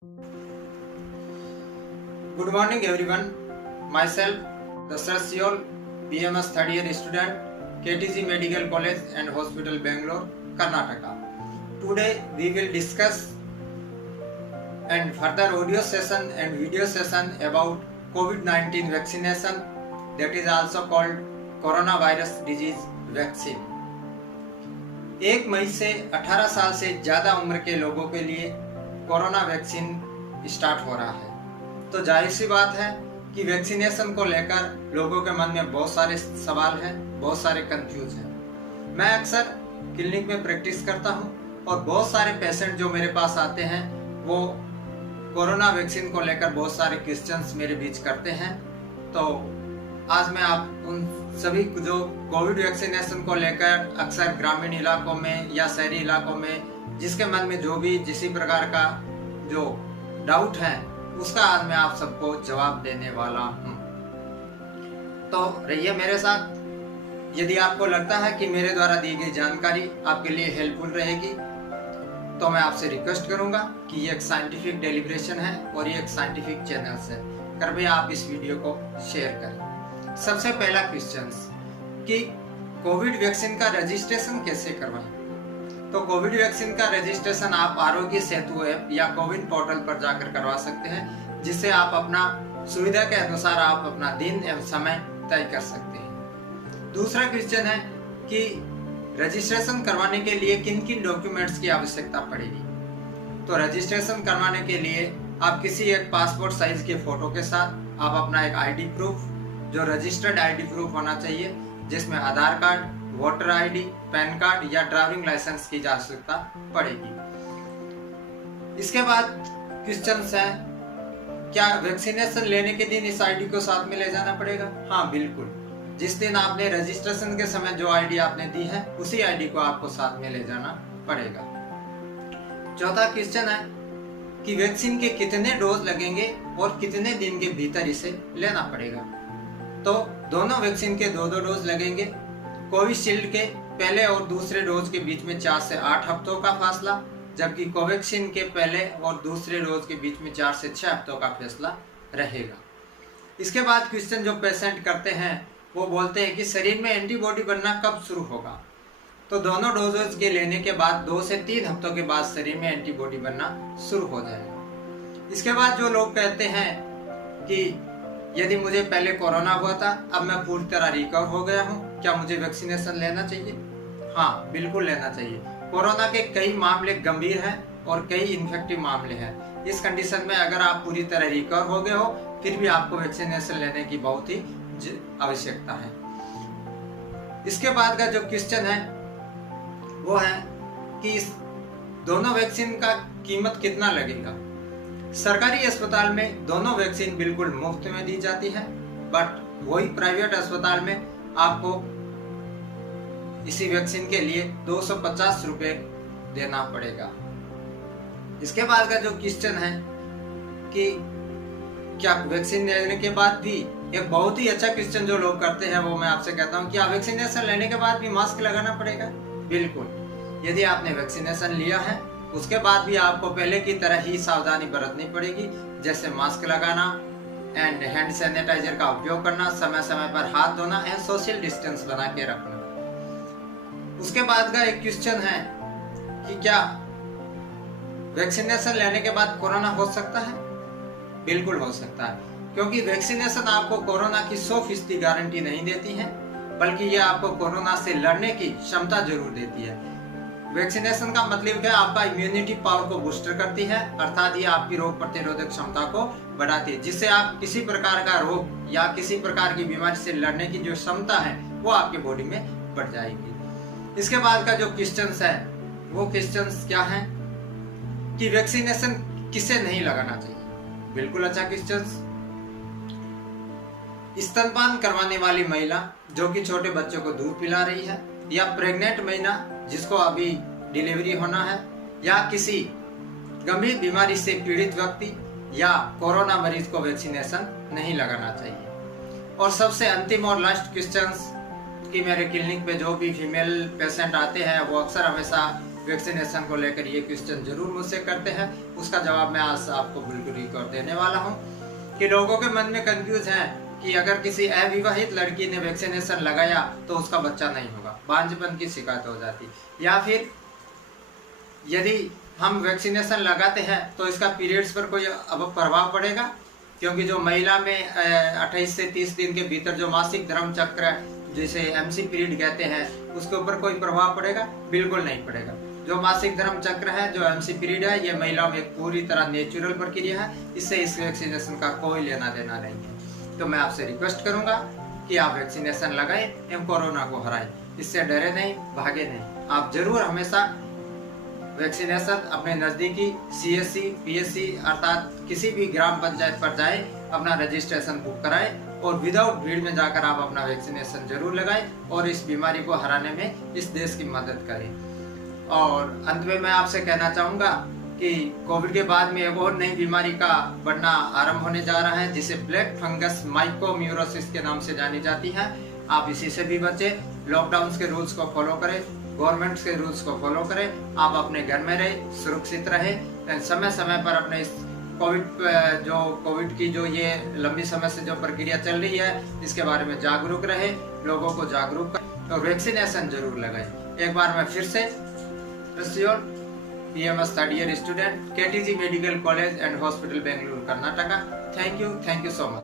Good morning everyone. Myself, Dasrath Siol, BMS third year student, KTG Medical College and Hospital, Bangalore, Karnataka. Today we will discuss and further audio session and video session about COVID-19 vaccination, that is also called coronavirus disease vaccine. 1 मई से 18 साल से ज़्यादा उम्र के लोगों के लिए corona vaccine start हो रहा है। तो जाहिर सी बात है कि वैक्सीनेशन को लेकर लोगों के मन में बहुत सारे सवाल हैं, बहुत सारे कंफ्यूज हैं। मैं अक्सर क्लिनिक में प्रैक्टिस करता हूं और बहुत सारे पेशेंट जो मेरे पास आते हैं वो कोरोना वैक्सीन को लेकर बहुत सारे क्वेश्चंस मेरे बीच करते हैं। तो आज मैं आप उन सभी जो कोविड वैक्सीनेशन को लेकर अक्सर ग्रामीण इलाकों में या शहरी इलाकों में जिसके मन में जो भी जिसी प्रकार का जो डाउट है उसका आज मैं आप सबको जवाब देने वाला हूं। तो रहिए मेरे साथ। यदि आपको लगता है कि मेरे द्वारा दी गई जानकारी आपके लिए हेल्पफुल रहेगी तो मैं आपसे रिक्वेस्ट करूंगा कि ये एक साइंटिफिक डेलिब्रेशन है और ये एक साइंटिफिक चैनल है, कृपया आप इस वीडियो को शेयर करें। सबसे पहला क्वेश्चन कि कोविड वैक्सीन का रजिस्ट्रेशन कैसे करवाएं। तो कोविड वैक्सीन का रजिस्ट्रेशन आप आरोग्य सेतु ऐप या कोविन पोर्टल पर जाकर करवा सकते हैं, जिससे आप अपना सुविधा के अनुसार आप अपना दिन एवं समय तय कर सकते हैं। दूसरा क्वेश्चन है कि रजिस्ट्रेशन करवाने के लिए किन किन डॉक्यूमेंट्स की आवश्यकता पड़ेगी। तो रजिस्ट्रेशन करवाने के लिए आप किसी एक पासपोर्ट साइज के फोटो के साथ आप अपना एक आईडी प्रूफ, जो रजिस्टर्ड आईडी प्रूफ होना चाहिए, जिसमें Aadhaar card, voter ID, PAN card या ड्राइविंग लाइसेंस की आवश्यकता पड़ेगी। इसके बाद क्वेश्चन है, क्या वैक्सीनेशन लेने के दिन इस आईडी को साथ में ले जाना पड़ेगा? हाँ बिल्कुल। जिस दिन आपने रजिस्ट्रेशन के समय जो आईडी आपने दी है उसी आईडी को आपको साथ में ले जाना पड़ेगा। चौथा क्वेश्चन है कि वैक्सीन के कितने डोज लगेंगे और कितने दिन के भीतर इसे लेना पड़ेगा। तो दोनों वैक्सीन के 2-2 डोज लगेंगे। कोविशील्ड के पहले और दूसरे डोज के बीच में 4 से 8 हफ्तों का फासला, जबकि कोवैक्सीन के पहले और दूसरे डोज के बीच में 4 से 6 हफ्तों का फासला रहेगा। इसके बाद क्वेश्चन जो पेशेंट करते हैं वो बोलते हैं कि शरीर में एंटीबॉडी बनना कब शुरू होगा। तो दोनों डोजेज के लेने के बाद 2 से 3 हफ्तों के बाद शरीर में एंटीबॉडी बनना शुरू हो जाएगा। इसके बाद जो लोग कहते हैं कि यदि मुझे पहले कोरोना हुआ था, अब मैं पूरी तरह रिकवर हो गया हूँ, क्या मुझे वैक्सीनेशन लेना चाहिए? हाँ बिल्कुल लेना चाहिए। कोरोना के कई मामले गंभीर हैं और कई इन्फेक्टिव मामले हैं। इस कंडीशन में अगर आप पूरी तरह रिकवर हो गए हो फिर भी आपको वैक्सीनेशन लेने की बहुत ही आवश्यकता है। इसके बाद का जो क्वेश्चन है वो है कि इस दोनों वैक्सीन का कीमत कितना लगेगा। सरकारी अस्पताल में दोनों वैक्सीन बिल्कुल मुफ्त में दी जाती है, बट वही प्राइवेट अस्पताल में आपको इसी वैक्सीन के लिए 250 रुपए देना पड़ेगा। इसके बाद का जो क्वेश्चन है कि क्या वैक्सीन लेने के बाद भी, एक बहुत ही अच्छा क्वेश्चन जो लोग करते हैं वो मैं आपसे कहता हूँ, क्या वैक्सीनेशन लेने के बाद भी मास्क लगाना पड़ेगा? बिल्कुल। यदि आपने वैक्सीनेशन लिया है उसके बाद भी आपको पहले की तरह ही सावधानी बरतनी पड़ेगी, जैसे मास्क लगाना एंड हैंड सैनिटाइजर का उपयोग करना, समय समय पर हाथ धोना एंड सोशल डिस्टेंस बना के रखना। उसके बाद का एक क्वेश्चन है कि क्या वैक्सीनेशन लेने के बाद कोरोना हो सकता है? बिल्कुल हो सकता है, क्योंकि वैक्सीनेशन आपको कोरोना की 100% गारंटी नहीं देती है, बल्कि यह आपको कोरोना से लड़ने की क्षमता जरूर देती है। वैक्सीनेशन का मतलब है आपका इम्यूनिटी पावर को बूस्टर करती है, अर्थात ये आपकी रोग प्रतिरोधक क्षमता को बढ़ाती है, जिससे आप किसी प्रकार का रोग या किसी प्रकार की बीमारी से लड़ने की जो क्षमता है वो आपके बॉडी में बढ़ जाएगी। इसके बाद का जो क्वेश्चंस है वो क्वेश्चंस क्या है कि वैक्सीनेशन किसे नहीं लगाना चाहिए। बिल्कुल अच्छा क्वेश्चंस। स्तनपान करवाने वाली महिला जो कि छोटे बच्चों को दूध पिला रही है, या प्रेग्नेंट महिला जिसको अभी डिलीवरी होना है, या किसी गंभीर बीमारी से पीड़ित व्यक्ति या कोरोना मरीज को वैक्सीनेशन नहीं लगाना चाहिए। और सबसे अंतिम और लास्ट क्वेश्चंस कि मेरे क्लिनिक पे जो भी फीमेल पेशेंट आते हैं वो अक्सर हमेशा वैक्सीनेशन को लेकर ये क्वेश्चन जरूर मुझसे करते हैं, उसका जवाब मैं आज आपको बिल्कुल रिकॉर्ड देने वाला हूँ कि लोगों के मन में कंफ्यूज है कि अगर किसी अविवाहित लड़की ने वैक्सीनेशन लगाया तो उसका बच्चा नहीं होगा, बांझपन की शिकायत हो जाती, या फिर यदि हम वैक्सीनेशन लगाते हैं तो इसका पीरियड्स पर कोई अब प्रभाव पड़ेगा, क्योंकि जो महिला में 28 से 30 दिन के भीतर जो मासिक धर्म चक्र जिसे MC पीरियड कहते हैं उसके ऊपर कोई प्रभाव पड़ेगा? बिल्कुल नहीं पड़ेगा। जो मासिक धर्म चक्र है, जो MC पीरियड है, ये महिलाओं में पूरी तरह नेचुरल प्रक्रिया है, इससे इस वैक्सीनेशन का कोई लेना देना नहीं है। तो मैं आपसे रिक्वेस्ट करूंगा कि आप वैक्सीनेशन लगाएं एवं कोरोना को हराएं, इससे डरे नहीं, भागे नहीं। आप जरूर हमेशा वैक्सीनेशन अपने नजदीकी CSC PSC अर्थात किसी भी ग्राम पंचायत पर जाए, अपना रजिस्ट्रेशन बुक कराएं और विदाउट भीड़ में जाकर आप अपना वैक्सीनेशन जरूर लगाएं और इस बीमारी को हराने में इस देश की मदद करें। और अंत में मैं आपसे कहना चाहूँगा कि कोविड के बाद में एक और नई बीमारी का बढ़ना आरंभ होने जा रहा है, जिसे ब्लैक फंगस माइकोम्यूरोसिस के नाम से जानी जाती है। आप इसी से भी बचें, लॉकडाउन के रूल्स को फॉलो करें, गवर्नमेंट के रूल्स को फॉलो करें, आप अपने घर में रहें, सुरक्षित रहें, समय समय पर अपने इस कोविड की जो ये लंबी समय से जो प्रक्रिया चल रही है इसके बारे में जागरूक रहे, लोगों को जागरूक करें और वैक्सीनेशन जरूर लगाएं। एक बार मैं फिर से BMS third year student, KTG medical college and hospital Bengaluru Karnataka. Thank you so much.